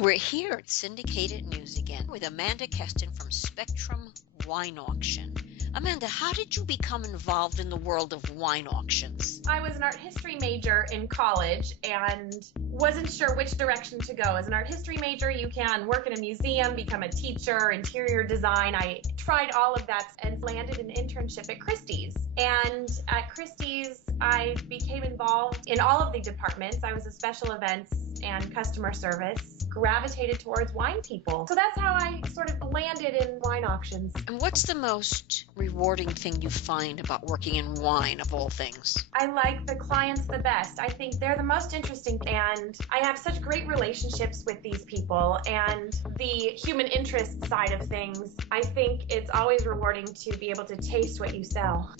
We're here at Syndicated News again with Amanda Keston from Spectrum Wine Auction. Amanda, how did you become involved in the world of wine auctions? I was an art history major in college and wasn't sure which direction to go. As an art history major, you can work in a museum, become a teacher, interior design. I tried all of that and landed an internship at Christie's. And at Christie's, I became involved in all of the departments. I was a special events and customer service, gravitated towards wine people. So that's how I sort of landed in wine auctions. And what's the most rewarding thing you find about working in wine, of all things? I like the clients the best. I think they're the most interesting, and I have such great relationships with these people, and the human interest side of things, I think it's always rewarding to be able to taste what you sell.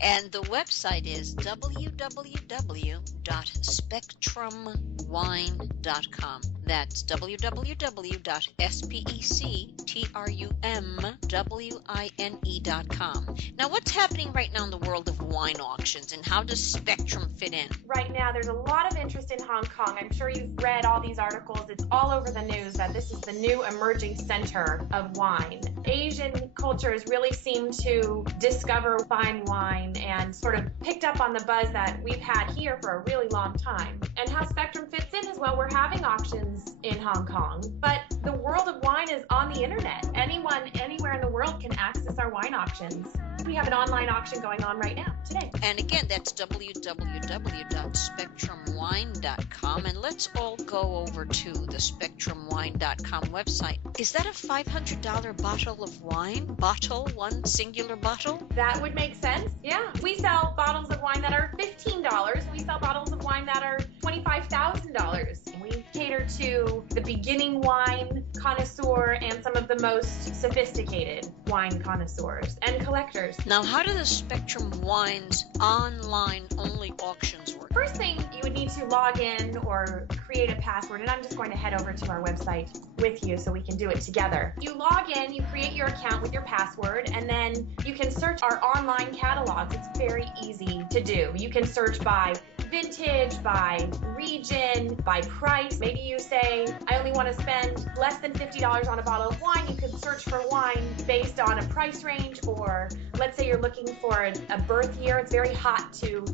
And the website is www.spectrumwine.com. That's www.spectrumwine.com. Now, what's happening right now in the world of wine auctions, and how does Spectrum fit in? Right now, there's a lot of interest in Hong Kong. I'm sure you've read all these articles. It's all over the news that this is the new emerging center of wine. Asian cultures really seem to discover fine wine and sort of picked up on the buzz that we've had here for a really long time. And how Spectrum fits in is, well, we're having auctions in Hong Kong, but the world of wine is on the internet. Anyone, anywhere in the world can access our wine auctions. We have an online auction going on right now, today. And again, that's www.spectrumwine.com. And let's all go over to the spectrumwine.com website. Is that a $500 bottle of wine? Bottle? One singular bottle? That would make sense, yeah. We sell bottles of wine that are $15. We sell bottles of wine that are $25,000. We cater to the beginning wine connoisseur and some of the most sophisticated wine connoisseurs and collectors. Now, how do the Spectrum Wines online-only auctions work? First thing, you would need to log in or create a password, and I'm just going to head over to our website with you so we can do it together. You log in, you create your account with your password, and then you can search our online catalogs. It's very easy to do. You can search by vintage, by region, by price. Maybe you say, I only want to spend less than $50 on a bottle of wine. You can search for wine based on a price range, or let's say you're looking for a birth year. It's very hot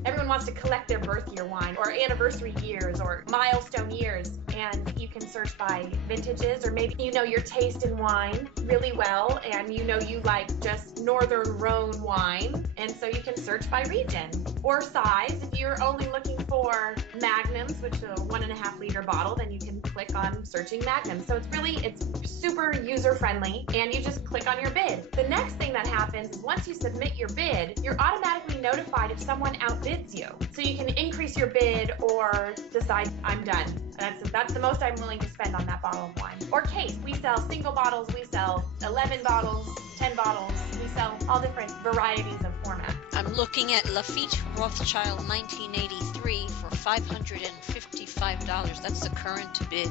everyone wants to collect their birth year wine, or anniversary years, or milestone years. And you can search by vintages, or maybe you know your taste in wine really well, and you know you like just Northern Rhone wine, and so you can search by region. Or size, if you're only looking for magnums, which is a 1.5 liter bottle, then you can click on searching magnums. So it's super user friendly, and you just click on your bid. The next thing that happens is once you submit your bid, you're automatically notified if someone outbids you. So you can increase your bid or decide, I'm done. That's the most I'm willing to spend on that bottle of wine. Or case, we sell single bottles, we sell 11 bottles, 10 bottles, we sell all different varieties of formats. I'm looking at Lafite Rothschild 1983 for $555. That's the current bid.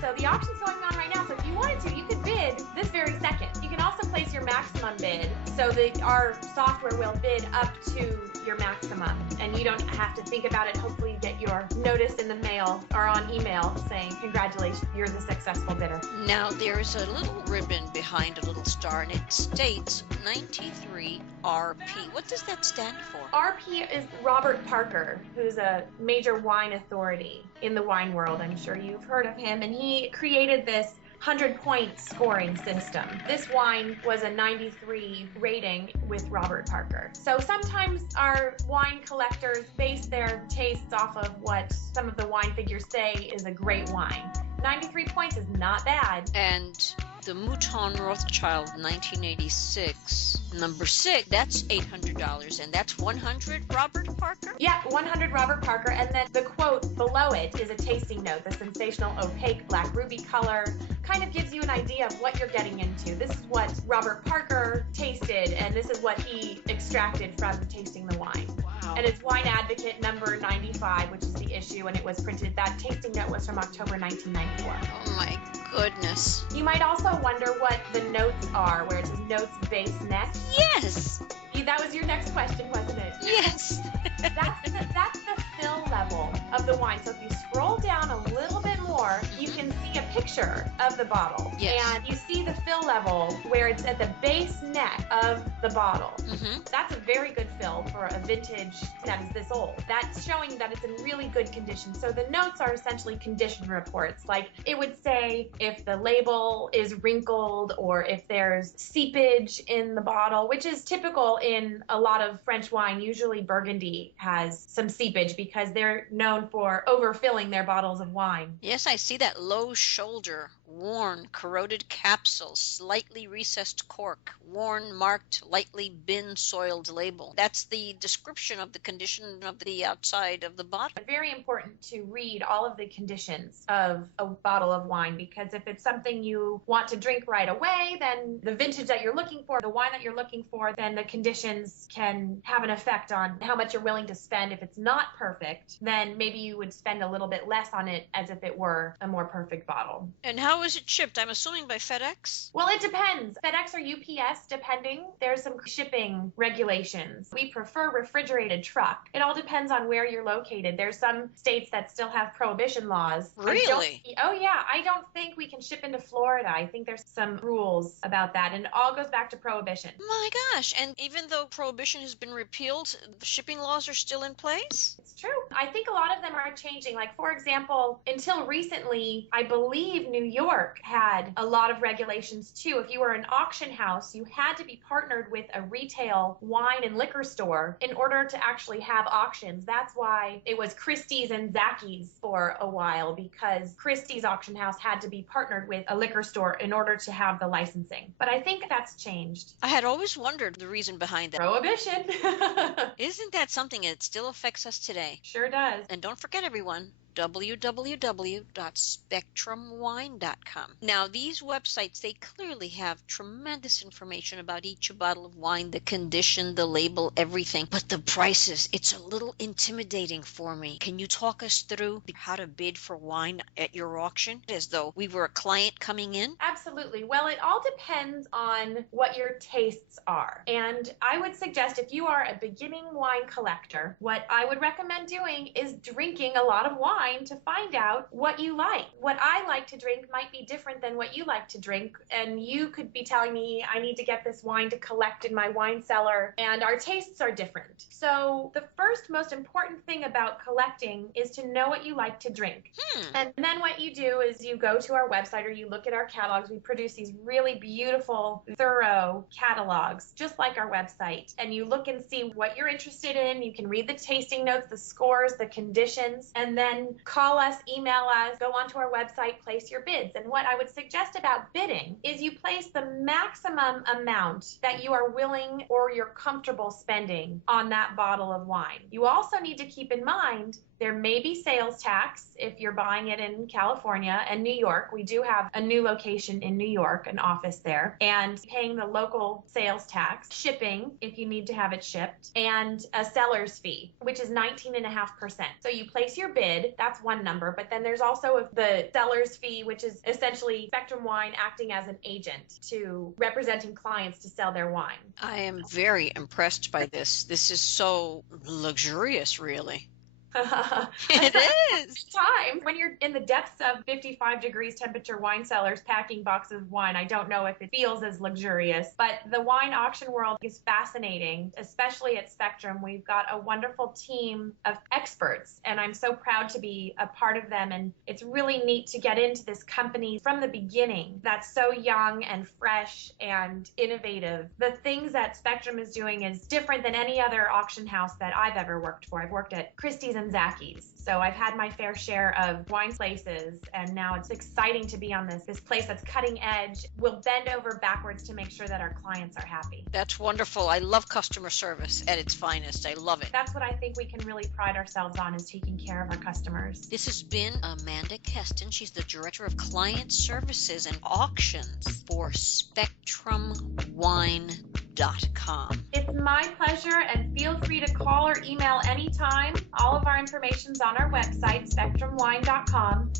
So the auction's going on right now, so if you wanted to, you could bid this very second. You can also place your maximum bid, so that our software will bid up to your maximum, and you don't have to think about it. Hopefully you get your notice in the mail or on email saying, congratulations, you're the successful bidder. Now, there's a little ribbon behind a little star, and it states 93 RP. What does that stand for? RP is Robert Parker, who's a major wine authority in the wine world. I'm sure you've heard of him, and he created this 100-point scoring system. This wine was a 93 rating with Robert Parker. So sometimes our wine collectors base their tastes off of what some of the wine figures say is a great wine. 93 points is not bad. And the Mouton Rothschild 1986, number 6, that's $800, and that's 100 Robert Parker? Yeah, 100 Robert Parker, and then the quote below it is a tasting note. The sensational opaque black ruby color kind of gives you an idea of what you're getting into. This is what Robert Parker tasted, and this is what he extracted from tasting the wine. Wow. And it's Wine Advocate number 95, which is the issue, and it was printed. That tasting note was from October 1994. Oh my goodness. You might also wonder what the notes are, where it says notes base next. Yes. That was your next question, wasn't it? Yes. That's the fill level of the wine. So if you scroll down a little bit more, picture of the bottle. Yes. And you see the fill level where it's at the base neck of the bottle. Mm-hmm. That's a very good fill for a vintage that is this old. That's showing that it's in really good condition. So the notes are essentially condition reports. Like it would say if the label is wrinkled or if there's seepage in the bottle, which is typical in a lot of French wine. Usually Burgundy has some seepage because they're known for overfilling their bottles of wine. Yes, I see that low shoulder, worn, corroded capsule, slightly recessed cork, worn, marked, lightly bin-soiled label. That's the description of the condition of the outside of the bottle. It's very important to read all of the conditions of a bottle of wine, because if it's something you want to drink right away, then the vintage that you're looking for, the wine that you're looking for, then the conditions can have an effect on how much you're willing to spend. If it's not perfect, then maybe you would spend a little bit less on it as if it were a more perfect bottle. And how is it shipped? I'm assuming by FedEx? Well, it depends. FedEx or UPS, depending. There's some shipping regulations. We prefer refrigerated truck. It all depends on where you're located. There's some states that still have prohibition laws. Really? Oh, yeah. I don't think we can ship into Florida. I think there's some rules about that, and it all goes back to prohibition. My gosh. And even though prohibition has been repealed, the shipping laws are still in place? It's true. I think a lot of them are changing. Like, for example, until recently, I believe New York had a lot of regulations too. If you were an auction house, you had to be partnered with a retail wine and liquor store in order to actually have auctions. That's why it was Christie's and Zacky's for a while, because Christie's auction house had to be partnered with a liquor store in order to have the licensing. But I think that's changed. I had always wondered the reason behind that. Prohibition. Isn't that something that still affects us today? Sure does. And don't forget, everyone, www.spectrumwine.com. Now, these websites, they clearly have tremendous information about each bottle of wine, the condition, the label, everything. But the prices, it's a little intimidating for me. Can you talk us through how to bid for wine at your auction as though we were a client coming in? Absolutely. Well, it all depends on what your tastes are. And I would suggest if you are a beginning wine collector, what I would recommend doing is drinking a lot of wine to find out what you like. What I like to drink might be different than what you like to drink, and you could be telling me I need to get this wine to collect in my wine cellar, and our tastes are different. So the first most important thing about collecting is to know what you like to drink. And then what you do is you go to our website or you look at our catalogs. We produce these really beautiful, thorough catalogs, just like our website, and you look and see what you're interested in. You can read the tasting notes, the scores, the conditions, and then call us, email us, go onto our website, place your bids. And what I would suggest about bidding is you place the maximum amount that you are willing or you're comfortable spending on that bottle of wine. You also need to keep in mind there may be sales tax if you're buying it in California and New York. We do have a new location in New York, an office there, and paying the local sales tax, shipping if you need to have it shipped, and a seller's fee, which is 19.5%. So you place your bid, that's one number, but then there's also the seller's fee, which is essentially Spectrum Wine acting as an agent to representing clients to sell their wine. I am very impressed by this. This is so luxurious, really. It is. Time when you're in the depths of 55 degrees temperature wine cellars packing boxes of wine, I don't know if it feels as luxurious, but the wine auction world is fascinating, especially at Spectrum. We've got a wonderful team of experts, and I'm so proud to be a part of them. And it's really neat to get into this company from the beginning that's so young and fresh and innovative. The things that Spectrum is doing is different than any other auction house that I've ever worked for. I've worked at Christie's and Zacky's. So I've had my fair share of wine places, and now it's exciting to be on this place that's cutting edge. We'll bend over backwards to make sure that our clients are happy. That's wonderful. I love customer service at its finest. I love it. That's what I think we can really pride ourselves on, is taking care of our customers. This has been Amanda Keston. She's the Director of Client Services and Auctions for SpectrumWine.com. It's my pleasure, and feel free to call or email anytime. All of our information's on our website, SpectrumWine.com.